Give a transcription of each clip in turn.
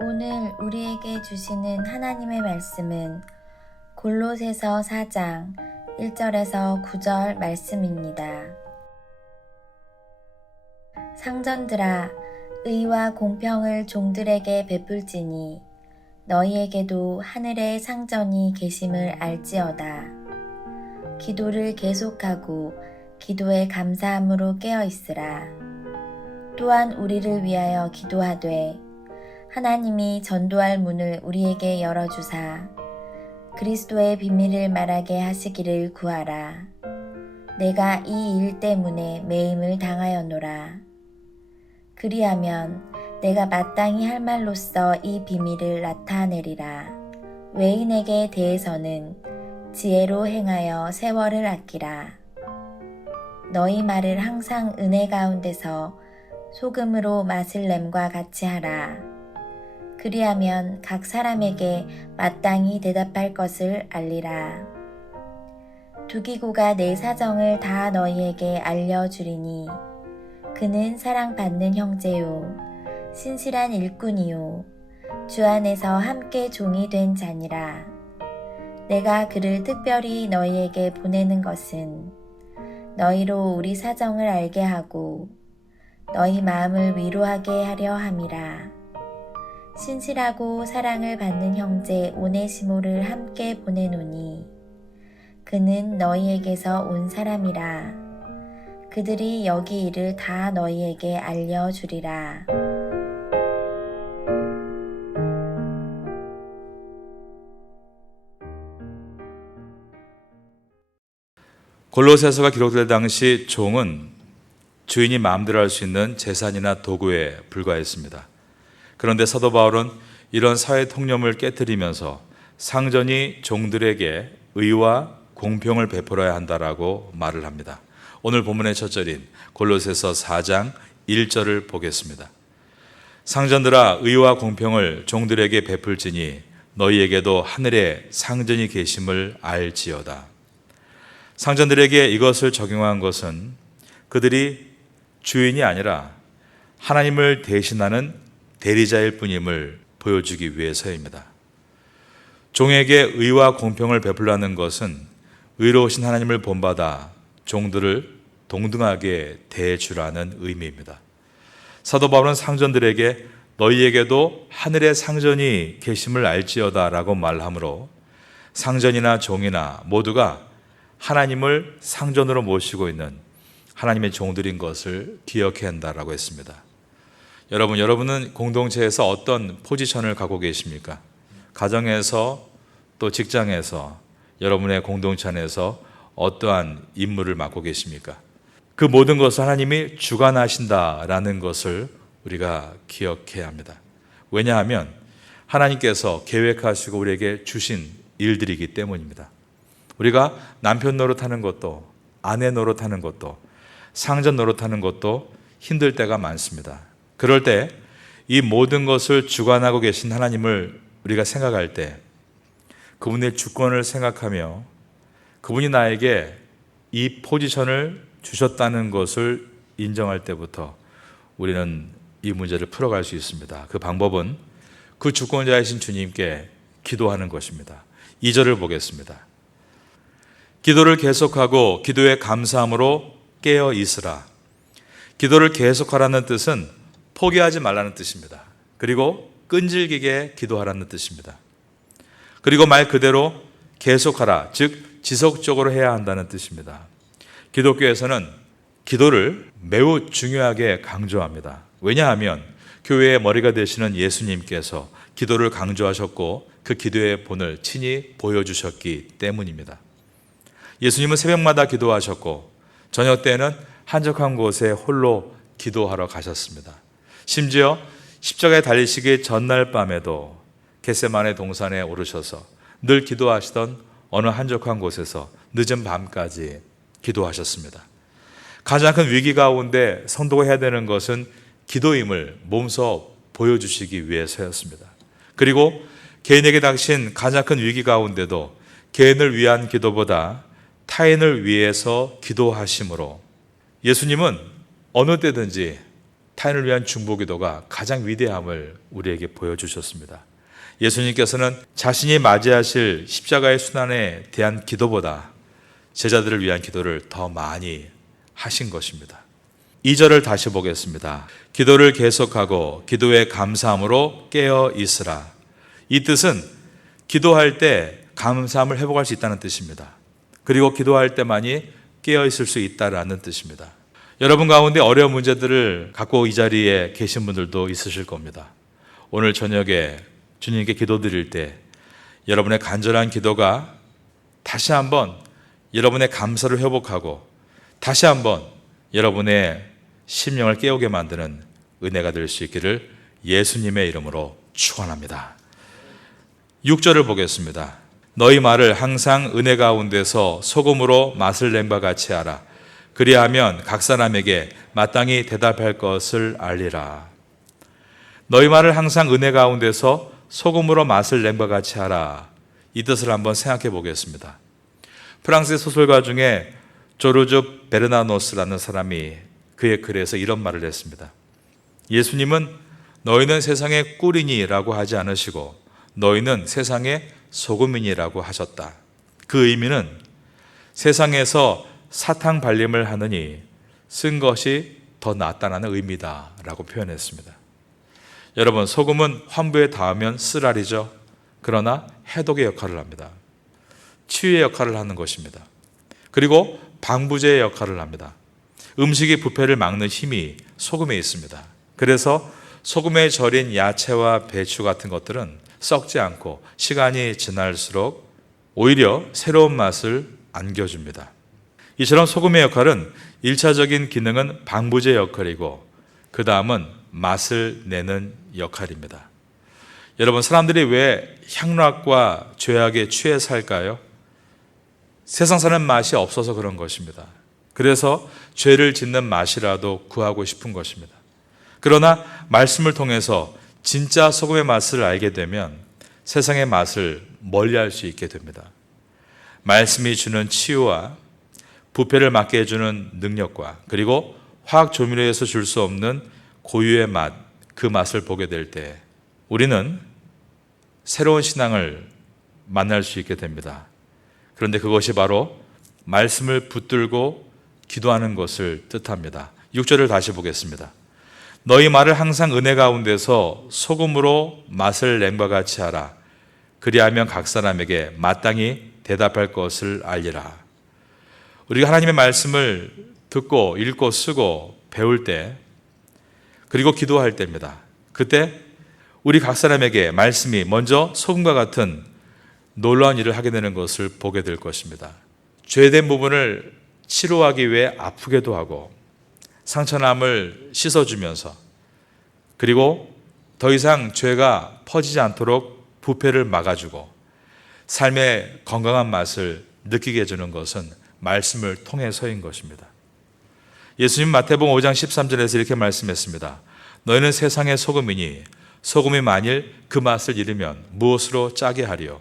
오늘 우리에게 주시는 하나님의 말씀은 골로새서 4장 1절에서 9절 말씀입니다. 상전들아, 의와 공평을 종들에게 베풀지니 너희에게도 하늘의 상전이 계심을 알지어다. 기도를 계속하고 기도에 감사함으로 깨어있으라. 또한 우리를 위하여 기도하되 하나님이 전도할 문을 우리에게 열어주사 그리스도의 비밀을 말하게 하시기를 구하라. 내가 이 일 때문에 매임을 당하였노라. 그리하면 내가 마땅히 할 말로써 이 비밀을 나타내리라. 외인에게 대해서는 지혜로 행하여 세월을 아끼라. 너희 말을 항상 은혜 가운데서 소금으로 맛을 냄과 같이 하라. 그리하면 각 사람에게 마땅히 대답할 것을 알리라. 두기고가 내 사정을 다 너희에게 알려주리니 그는 사랑받는 형제요 신실한 일꾼이요 주 안에서 함께 종이 된 자니라. 내가 그를 특별히 너희에게 보내는 것은 너희로 우리 사정을 알게 하고 너희 마음을 위로하게 하려 함이라. 신실하고 사랑을 받는 형제 오네시모를 함께 보내노니 그는 너희에게서 온 사람이라. 그들이 여기 일을 다 너희에게 알려주리라. 골로새서가 기록될 당시 종은 주인이 마음대로 할 수 있는 재산이나 도구에 불과했습니다. 그런데 사도 바울은 이런 사회 통념을 깨뜨리면서 상전이 종들에게 의와 공평을 베풀어야 한다라고 말을 합니다. 오늘 본문의 첫 절인 골로새서 4장 1절을 보겠습니다. 상전들아, 의와 공평을 종들에게 베풀지니 너희에게도 하늘에 상전이 계심을 알지어다. 상전들에게 이것을 적용한 것은 그들이 주인이 아니라 하나님을 대신하는 대리자일 뿐임을 보여주기 위해서입니다. 종에게 의와 공평을 베풀라는 것은 의로우신 하나님을 본받아 종들을 동등하게 대해주라는 의미입니다. 사도 바울은 상전들에게 너희에게도 하늘의 상전이 계심을 알지어다 라고 말하므로 상전이나 종이나 모두가 하나님을 상전으로 모시고 있는 하나님의 종들인 것을 기억해야 한다라고 했습니다. 여러분은 공동체에서 어떤 포지션을 갖고 계십니까? 가정에서 또 직장에서 여러분의 공동체 안에서 어떠한 임무를 맡고 계십니까? 그 모든 것을 하나님이 주관하신다라는 것을 우리가 기억해야 합니다. 왜냐하면 하나님께서 계획하시고 우리에게 주신 일들이기 때문입니다. 우리가 남편 노릇하는 것도 아내 노릇하는 것도 상전 노릇하는 것도 힘들 때가 많습니다. 그럴 때 이 모든 것을 주관하고 계신 하나님을 우리가 생각할 때 그분의 주권을 생각하며 그분이 나에게 이 포지션을 주셨다는 것을 인정할 때부터 우리는 이 문제를 풀어갈 수 있습니다. 그 방법은 그 주권자이신 주님께 기도하는 것입니다. 2절을 보겠습니다. 기도를 계속하고 기도에 감사함으로 깨어 있으라. 기도를 계속하라는 뜻은 포기하지 말라는 뜻입니다. 그리고 끈질기게 기도하라는 뜻입니다. 그리고 말 그대로 계속하라, 즉 지속적으로 해야 한다는 뜻입니다. 기독교에서는 기도를 매우 중요하게 강조합니다. 왜냐하면 교회의 머리가 되시는 예수님께서 기도를 강조하셨고 그 기도의 본을 친히 보여주셨기 때문입니다. 예수님은 새벽마다 기도하셨고 저녁 때는 한적한 곳에 홀로 기도하러 가셨습니다. 심지어 십자가에 달리시기 전날 밤에도 겟세마네 동산에 오르셔서 늘 기도하시던 어느 한적한 곳에서 늦은 밤까지 기도하셨습니다. 가장 큰 위기 가운데 선도가 해야 되는 것은 기도임을 몸소 보여주시기 위해서였습니다. 그리고 개인에게 닥친 가장 큰 위기 가운데도 개인을 위한 기도보다 타인을 위해서 기도하심으로 예수님은 어느 때든지 타인을 위한 중보기도가 가장 위대함을 우리에게 보여주셨습니다. 예수님께서는 자신이 맞이하실 십자가의 순환에 대한 기도보다 제자들을 위한 기도를 더 많이 하신 것입니다. 2절을 다시 보겠습니다. 기도를 계속하고 기도에 감사함으로 깨어 있으라. 이 뜻은 기도할 때 감사함을 회복할 수 있다는 뜻입니다. 그리고 기도할 때만이 깨어 있을 수 있다라는 뜻입니다. 여러분 가운데 어려운 문제들을 갖고 이 자리에 계신 분들도 있으실 겁니다. 오늘 저녁에 주님께 기도드릴 때 여러분의 간절한 기도가 다시 한번 여러분의 감사를 회복하고 다시 한번 여러분의 심령을 깨우게 만드는 은혜가 될 수 있기를 예수님의 이름으로 축원합니다. 6절을 보겠습니다. 너희 말을 항상 은혜 가운데서 소금으로 맛을 낸 바 같이 하라. 그리하면 각 사람에게 마땅히 대답할 것을 알리라. 너희 말을 항상 은혜 가운데서 소금으로 맛을 낸 바 같이 하라. 이 뜻을 한번 생각해 보겠습니다. 프랑스의 소설가 중에 조르주 베르나노스라는 사람이 그의 글에서 이런 말을 했습니다. 예수님은 너희는 세상의 꿀이니라고 하지 않으시고 너희는 세상의 소금이니라고 하셨다. 그 의미는 세상에서 사탕 발림을 하느니 쓴 것이 더 낫다는 의미다라고 표현했습니다. 여러분, 소금은 환부에 닿으면 쓰라리죠. 그러나 해독의 역할을 합니다. 치유의 역할을 하는 것입니다. 그리고 방부제의 역할을 합니다. 음식의 부패를 막는 힘이 소금에 있습니다. 그래서 소금에 절인 야채와 배추 같은 것들은 썩지 않고 시간이 지날수록 오히려 새로운 맛을 안겨줍니다. 이처럼 소금의 역할은 1차적인 기능은 방부제 역할이고 그 다음은 맛을 내는 역할입니다. 여러분, 사람들이 왜 향락과 죄악에 취해 살까요? 세상 사는 맛이 없어서 그런 것입니다. 그래서 죄를 짓는 맛이라도 구하고 싶은 것입니다. 그러나 말씀을 통해서 진짜 소금의 맛을 알게 되면 세상의 맛을 멀리할 수 있게 됩니다. 말씀이 주는 치유와 부패를 막게 해주는 능력과 그리고 화학 조미료에서 줄 수 없는 고유의 맛, 그 맛을 보게 될 때 우리는 새로운 신앙을 만날 수 있게 됩니다. 그런데 그것이 바로 말씀을 붙들고 기도하는 것을 뜻합니다. 6절을 다시 보겠습니다. 너희 말을 항상 은혜 가운데서 소금으로 맛을 낸 바 같이 하라. 그리하면 각 사람에게 마땅히 대답할 것을 알리라. 우리가 하나님의 말씀을 듣고 읽고 쓰고 배울 때 그리고 기도할 때입니다. 그때 우리 각 사람에게 말씀이 먼저 소금과 같은 놀라운 일을 하게 되는 것을 보게 될 것입니다. 죄된 부분을 치료하기 위해 아프게도 하고 상처남을 씻어주면서 그리고 더 이상 죄가 퍼지지 않도록 부패를 막아주고 삶의 건강한 맛을 느끼게 해주는 것은 말씀을 통해서인 것입니다. 예수님 마태복음 5장 13절에서 이렇게 말씀했습니다. 너희는 세상의 소금이니 소금이 만일 그 맛을 잃으면 무엇으로 짜게 하리요?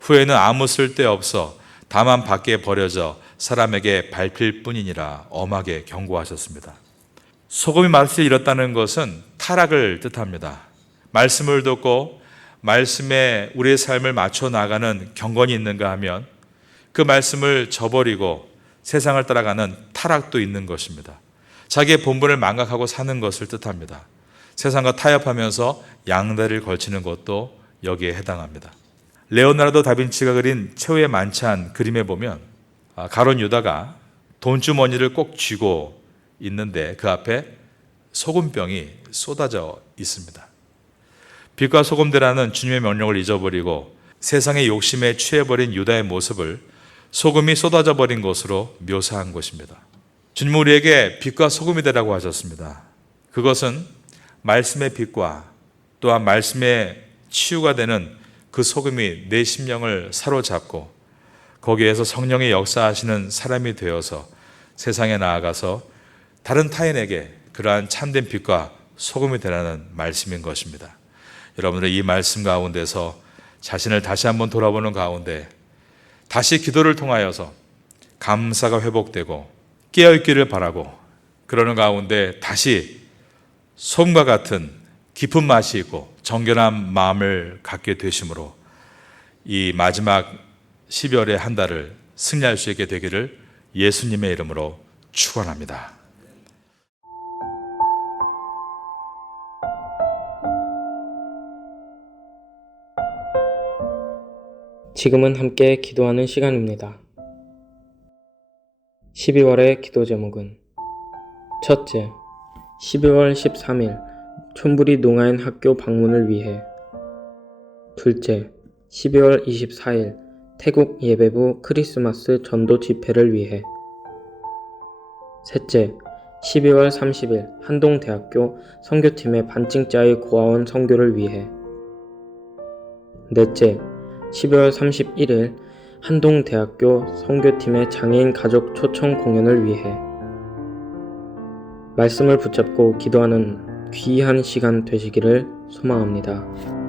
후에는 아무 쓸데없어 다만 밖에 버려져 사람에게 밟힐 뿐이니라 엄하게 경고하셨습니다. 소금이 맛을 잃었다는 것은 타락을 뜻합니다. 말씀을 듣고 말씀에 우리의 삶을 맞춰 나가는 경건이 있는가 하면 그 말씀을 저버리고 세상을 따라가는 타락도 있는 것입니다. 자기의 본분을 망각하고 사는 것을 뜻합니다. 세상과 타협하면서 양다리를 걸치는 것도 여기에 해당합니다. 레오나르도 다빈치가 그린 최후의 만찬 그림에 보면 가룟 유다가 돈주머니를 꼭 쥐고 있는데 그 앞에 소금병이 쏟아져 있습니다. 빛과 소금대라는 주님의 명령을 잊어버리고 세상의 욕심에 취해버린 유다의 모습을 소금이 쏟아져 버린 것으로 묘사한 것입니다. 주님은 우리에게 빛과 소금이 되라고 하셨습니다. 그것은 말씀의 빛과 또한 말씀의 치유가 되는 그 소금이 내 심령을 사로잡고 거기에서 성령의 역사하시는 사람이 되어서 세상에 나아가서 다른 타인에게 그러한 참된 빛과 소금이 되라는 말씀인 것입니다. 여러분들의 이 말씀 가운데서 자신을 다시 한번 돌아보는 가운데 다시 기도를 통하여서 감사가 회복되고 깨어있기를 바라고 그러는 가운데 다시 솜과 같은 깊은 맛이 있고 정결한 마음을 갖게 되심으로 이 마지막 12월의 한 달을 승리할 수 있게 되기를 예수님의 이름으로 축원합니다. 지금은 함께 기도하는 시간입니다. 12월의 기도 제목은 첫째, 12월 13일 촌부리 농아인 학교 방문을 위해. 둘째, 12월 24일 태국 예배부 크리스마스 전도 집회를 위해. 셋째, 12월 30일 한동대학교 선교팀의 반증자의 고아원 선교를 위해. 넷째, 12월 31일 한동대학교 선교팀의 장애인 가족 초청 공연을 위해. 말씀을 붙잡고 기도하는 귀한 시간 되시기를 소망합니다.